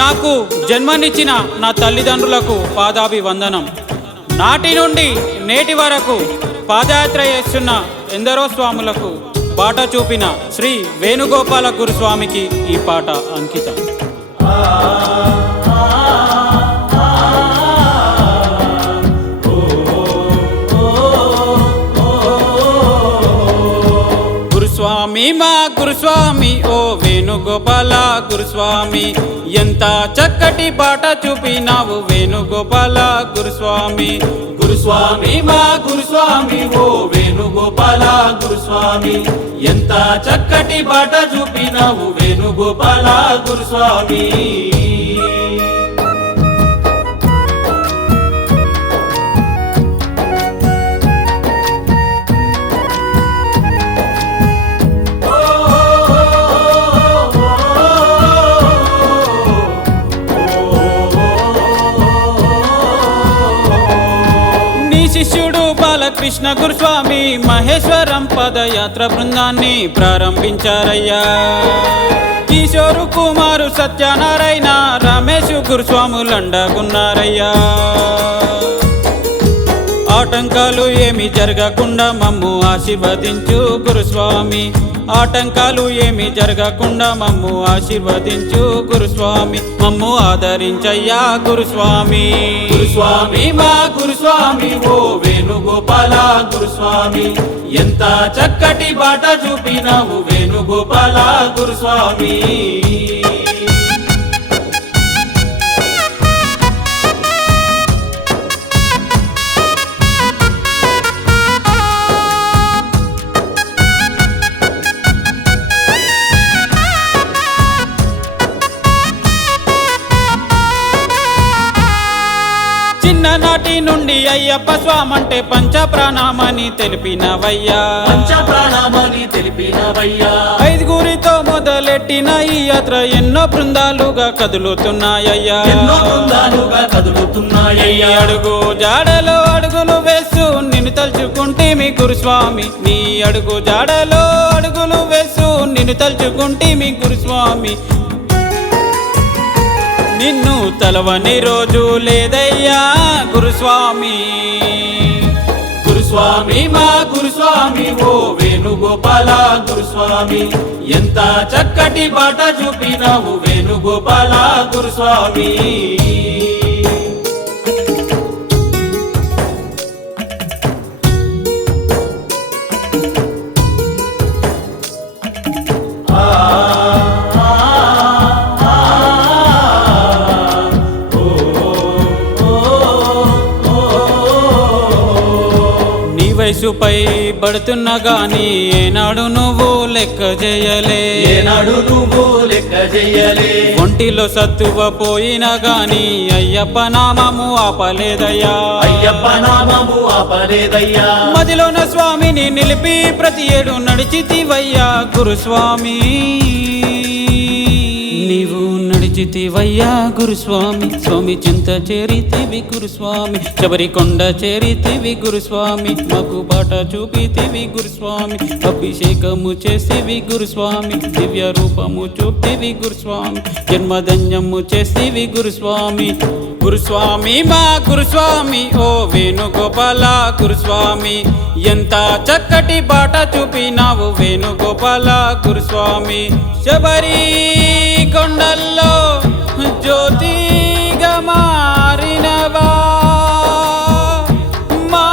నాకు జన్మనిచ్చిన నా తల్లిదండ్రులకు పాదాభివందనం. నాటి నుండి నేటి వరకు పాదయాత్ర చేస్తున్న ఎందరో స్వాములకు బాట చూపిన శ్రీ వేణుగోపాల గురుస్వామికి ఈ పాట అంకితం. గురుస్వామి మా గురుస్వామి ఓ వేణుగోపాల గురుస్వామి, ఎంత చక్కటి బాట చూపినావు వేణుగోపాల గురుస్వామి. గురుస్వామి మా గురుస్వామి ఓ వేణుగోపాల గురుస్వామి, ఎంత చక్కటి బాట చూపినావు వేణుగోపాల గురుస్వామి. శిష్యుడు బాలకృష్ణ గురుస్వామి మహేశ్వరం పదయాత్ర బృందాన్ని ప్రారంభించారయ్యా. కిషోరు కుమారు సత్యనారాయణ రమేష్ గురుస్వాములండగున్నారయ్యా. ఆటంకాలు ఏమి జరగకుండా మమ్ము ఆశీర్వదించు గురుస్వామి, ఆటంకాలు ఏమి జరగకుండా మమ్ము ఆశీర్వదించు గురుస్వామి, మమ్ము ఆదరించయ్యా గురుస్వామి. గురుస్వామి మా గురుస్వామి ఓ వేణుగోపాల గురుస్వామి, ఎంత చక్కటి బాట చూపినావు వేణుగోపాల గురుస్వామి. చిన్ననాటి నుండి అయ్యప్ప స్వామంటే పంచప్రాణమని తెలిపినవయ్యా, పంచప్రాణమని తెలిపినవయ్యా. ఐదుగురితో మొదలెట్టిన ఈ యాత్ర ఎన్నో బృందాలుగా కదులుతున్నాయ్యా, ఎన్నో బృందాలుగా కదులుతున్నాయ్యా. అడుగు జాడలో అడుగులు వేస్తూ నిన్ను తలుచుకుంటే మీ గురుస్వామి, నీ అడుగు జాడలో అడుగులు వేస్తూ నిన్ను తలుచుకుంటే మీ గురుస్వామి. నిన్ను తలవని రోజు లేదయ్యా గురుస్వామి. గురుస్వామి మా గురుస్వామి ఓ వేణుగోపాల గురుస్వామి, ఎంత చక్కటి బాట చూపినావు వేణుగోపాల గురుస్వామి. వయసుపై పడుతున్నా గాని ఏనాడు నువ్వు లెక్క చేయలే, ఏనాడు నువ్వు లెక్క చేయలే. ఒంటిలో సత్తువ పోయినా గాని అయ్యప్ప నామము ఆపలేదయ్యా, అయ్యప్ప నామము ఆపలేదయ్యా. మదిలోన స్వామిని నిలిపి ప్రతి ఏడు నడిచితివయ్యా గురుస్వామి, నీవు నడిచితివయ్యా గురుస్వామి. స్వామి చింత చేరితివి గురుస్వామి, శబరికొండ చేరితివి గురుస్వామి, మాకు బాట చూపితివి గురుస్వామి. అభిషేకము చేసివి గురుస్వామి, దివ్య రూపము చూపివి గురుస్వామి, జన్మధన్యము చేసివి గురుస్వామి. గురుస్వామి మా గురుస్వామి ఓ వేణుగోపాల గురుస్వామి, ఎంత చక్కటి బాట చూపినావు వేణుగోపాల గురుస్వామి. శబరి కొండల్లో జ్యోతిగా మారినవా మా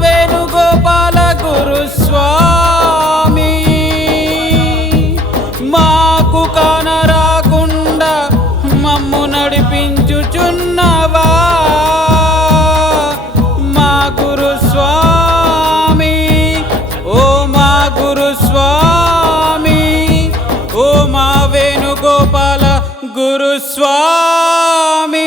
వేణుగోపాల గురుస్వామి, మాకు కానరాకుండా మమ్ము నడిపించుచున్నవా మా గురుస్వామి. ఓ మా గురుస్వామి, ఓ మా వేణుగోపాల గురుస్వామి.